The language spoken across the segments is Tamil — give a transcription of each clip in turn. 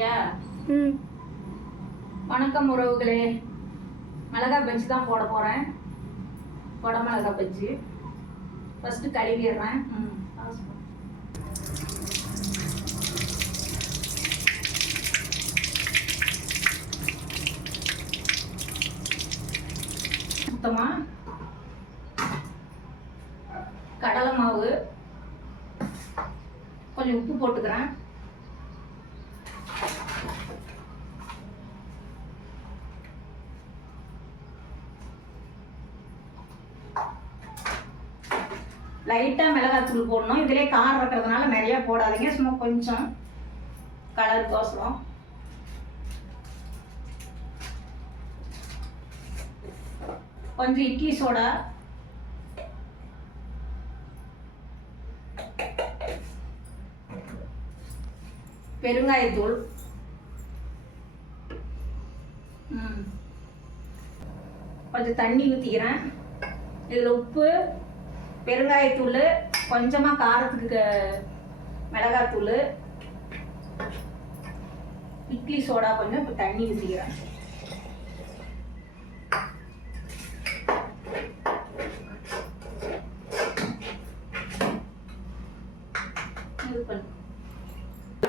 யா ம். வணக்கம் உறவுகளே. மிளகாய் பஜ்ஜி தான் போட போகிறேன். கொடை மிளகாய் பஜ்ஜி. ஃபஸ்ட்டு கழுவிடுறேன். சுத்தமாக கடலை மாவு, கொஞ்சம் உப்பு போட்டுக்கிறேன். லைட்டாக மிளகாத்தூள் போடணும். இதிலே காரம் இருக்கிறதுனால நிறையா போடாதீங்க, சும்மா கொஞ்சம் கலருக்கோசரம். கொஞ்சம் இட்லி சோடா, பெருங்காயத்தூள், கொஞ்சம் தண்ணி ஊற்றிக்கிறேன். இதில் உப்பு, பெருங்காயத்தூள், கொஞ்சமாக காரத்துக்கு மிளகாத்தூள், இட்லி சோடா, கொஞ்சம் இப்போ தண்ணி ஊற்றிக்கிறேன்.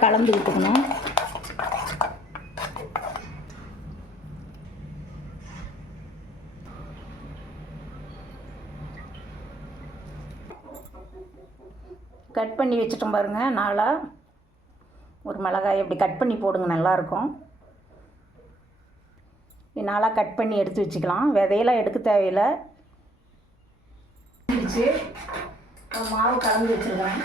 கலந்து விட்டுக்கணும். கட் பண்ணி வச்சுட்டோம் பாருங்கள். நாளாக ஒரு மிளகாய் இப்படி கட் பண்ணி போடுங்க, நல்லாயிருக்கும். நாளாக கட் பண்ணி எடுத்து வச்சுக்கலாம். விதையெல்லாம் எடுக்க தேவையில்லை. மாவு கலந்து வச்சுருக்கேன்.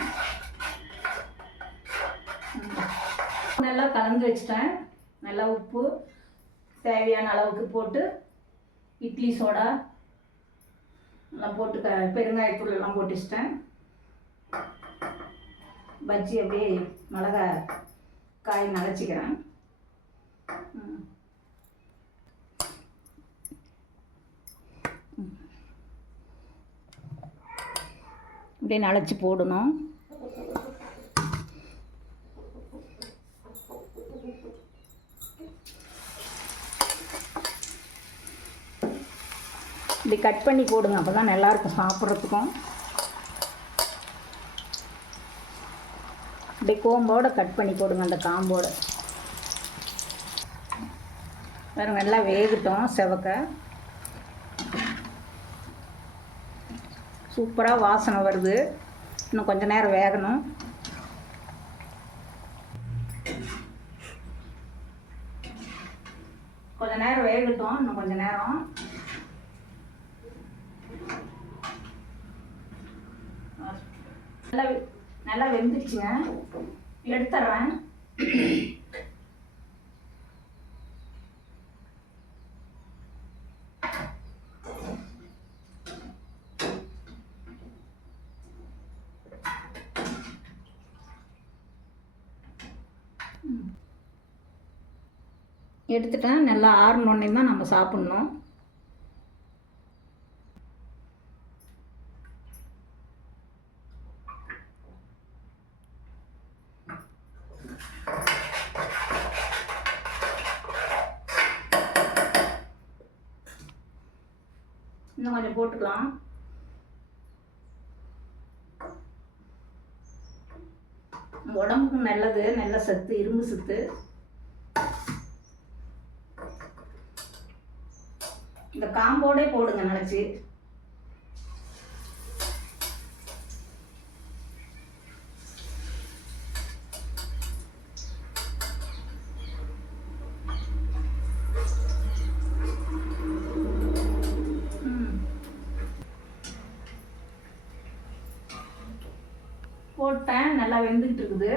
நல்லா கலந்து வச்சுட்டேன். நல்லா உப்பு தேவையான அளவுக்கு போட்டு, இட்லி சோடா எல்லாம் போட்டு, பெருங்காயத்தூள் எல்லாம் போட்டு வச்சிட்டேன். பஜ்ஜி அப்படியே மிளகாய் காய் நனைச்சிக்கிறேன். அப்படியே நனைச்சி போடணும். இப்படி கட் பண்ணி போடுங்க, அப்போ தான் நல்லாயிருக்கும் சாப்பிட்றதுக்கும். இப்படி கோம்போடு கட் பண்ணி போடுங்க, அந்த காம்போடு. வேறு நல்லா வேகட்டும். செவக்க சூப்பராக வாசனை வருது. இன்னும் கொஞ்சம் நேரம் வேகணும். கொஞ்சம் நேரம் வேகட்டும். இன்னும் கொஞ்சம் நேரம். நல்லா வெந்துடுச்சுங்க. எடுத்துட்றேன். எடுத்துட்டேன். நல்லா ஆறணுன்னே தான் நம்ம சாப்பிட்ணும். இன்னும் கொஞ்சம் போட்டுக்கலாம். உடம்புக்கு நல்லது, நல்ல சத்து, இரும்பு சத்து. இந்த காம்போடே போடுங்க நினச்சி. போட்டேன். நல்லா வெந்துக்கிட்டு இருக்குது.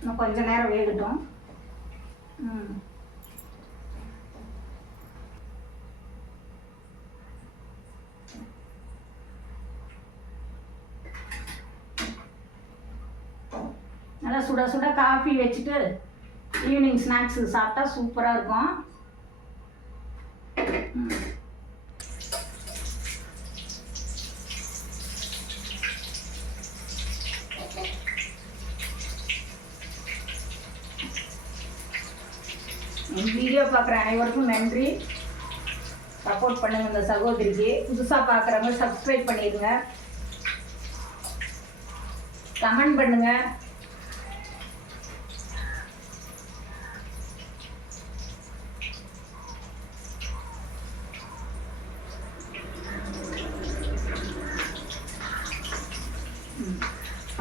இன்னும் கொஞ்சம் நேரம் வேகட்டும். நல்லா சுட சுட காஃபி வச்சுட்டு ஈவினிங் ஸ்நாக்ஸு சாப்பிட்டா சூப்பராக இருக்கும். வீடியோ பார்க்குற அனைவருக்கும் நன்றி. சப்போர்ட் பண்ணுங்கள் இந்த சகோதரிக்கு. புதுசாக பார்க்குறவங்க சப்ஸ்கிரைப் பண்ணிடுங்க, கமெண்ட் பண்ணுங்கள்.